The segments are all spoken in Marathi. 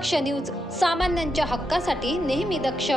दक्ष न्यूज सामान्यांच्या हक्कासाठी नेहमी दक्ष.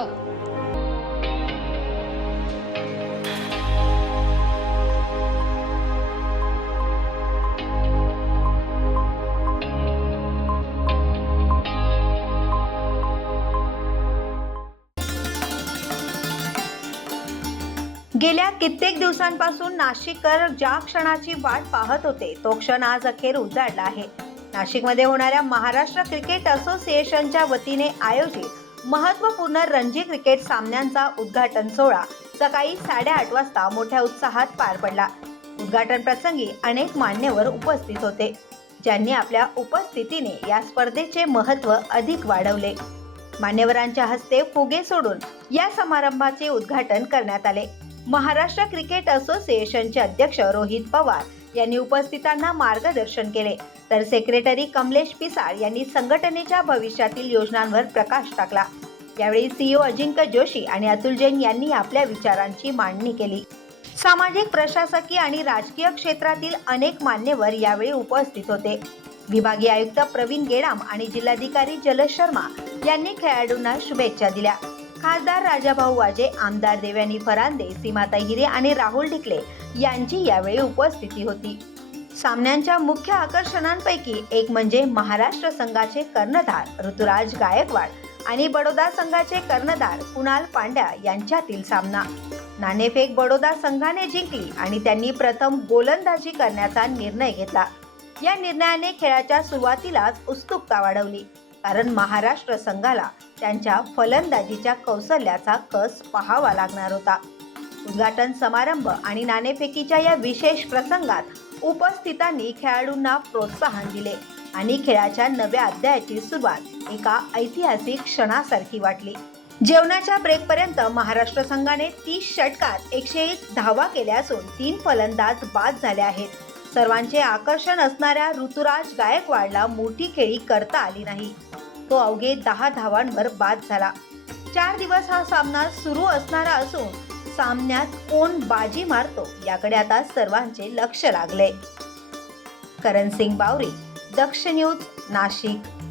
गेल्या कित्येक दिवसांपासून नाशिककर ज्या क्षणाची वाट पाहत होते तो क्षण आज अखेर उजाडला आहे. नाशिकमध्ये होणाऱ्या महाराष्ट्र क्रिकेट असोसिएशनच्या वतीने आयोजित महत्त्वपूर्ण रणजी क्रिकेट सामन्यांचा उद्घाटन सोहळा सकाळी साडेआठ वाजता मोठ्या उत्साहात पार पडला. उद्घाटन प्रसंगी अनेक मान्यवर उपस्थित होते ज्यांनी आपल्या उपस्थितीने या स्पर्धेचे महत्त्व अधिक वाढवले. मान्यवरांच्या हस्ते फुगे सोडून या समारंभाचे उद्घाटन करण्यात आले. महाराष्ट्र क्रिकेट असोसिएशनचे अध्यक्ष रोहित पवार यांनी उपस्थितांना मार्गदर्शन केले. तर सेक्रेटरी कमलेश पिसाळ यांनी संघटनेच्या भविष्यातील योजनांवर प्रकाश टाकला. यावेळी सीईओ अजिंक्य जोशी आणि अतुल जैन यांनी आपल्या विचारांची मांडणी केली. सामाजिक प्रशासकीय आणि राजकीय क्षेत्रातील अनेक मान्यवर यावेळी उपस्थित होते. विभागीय आयुक्त प्रवीण गेडाम आणि जिल्हाधिकारी जलज शर्मा यांनी खेळाडूंना शुभेच्छा दिल्या. खासदार राजाभाऊ वाजे आमदार देवयानी फरांदे सीमाता हिरे आणि राहुल ढिकले यांची यावेळी उपस्थिती होती. सामन्यांच्या मुख्य आकर्षणांपैकी एक म्हणजे महाराष्ट्र संघाचे कर्णधार ऋतुराज गायकवाड आणि बडोदा संघाचे कर्णधार कुणाल पांड्या यांच्यातील सामना. नाणेफेक बडोदा संघाने जिंकली आणि त्यांनी प्रथम गोलंदाजी करण्याचा निर्णय घेतला. या निर्णयाने खेळाच्या सुरुवातीलाच उत्सुकता वाढवली. कारण महाराष्ट्र संघाला त्यांच्या फलंदाजीच्या कौशल्याचा कस पाहावा लागणार होता. उद्घाटन समारंभ आणि नाणेफेकीच्या या विशेष प्रसंगात उपस्थितांनी खेळाडूंना प्रोत्साहन दिले आणि खेळाच्या नव्या अध्यायाची सुरुवात एका ऐतिहासिक क्षणासारखी वाटली. जेवणाच्या ब्रेकपर्यंत महाराष्ट्र संघाने तीस षटकात एकशे एक धावा केल्या असून तीन फलंदाज बाद झाले आहेत. सर्वांचे आकर्षण असणाऱ्या ऋतुराज गायकवाडला मोठी खेळी करता आली नाही. तो अवघे दहा धावांवर बाद झाला. चार दिवस हा सामना सुरू असणारा असून सामन्यात कोण बाजी मारतो याकडे आता सर्वांचे लक्ष लागले. करण सिंग बावरी दक्ष न्यूज नाशिक.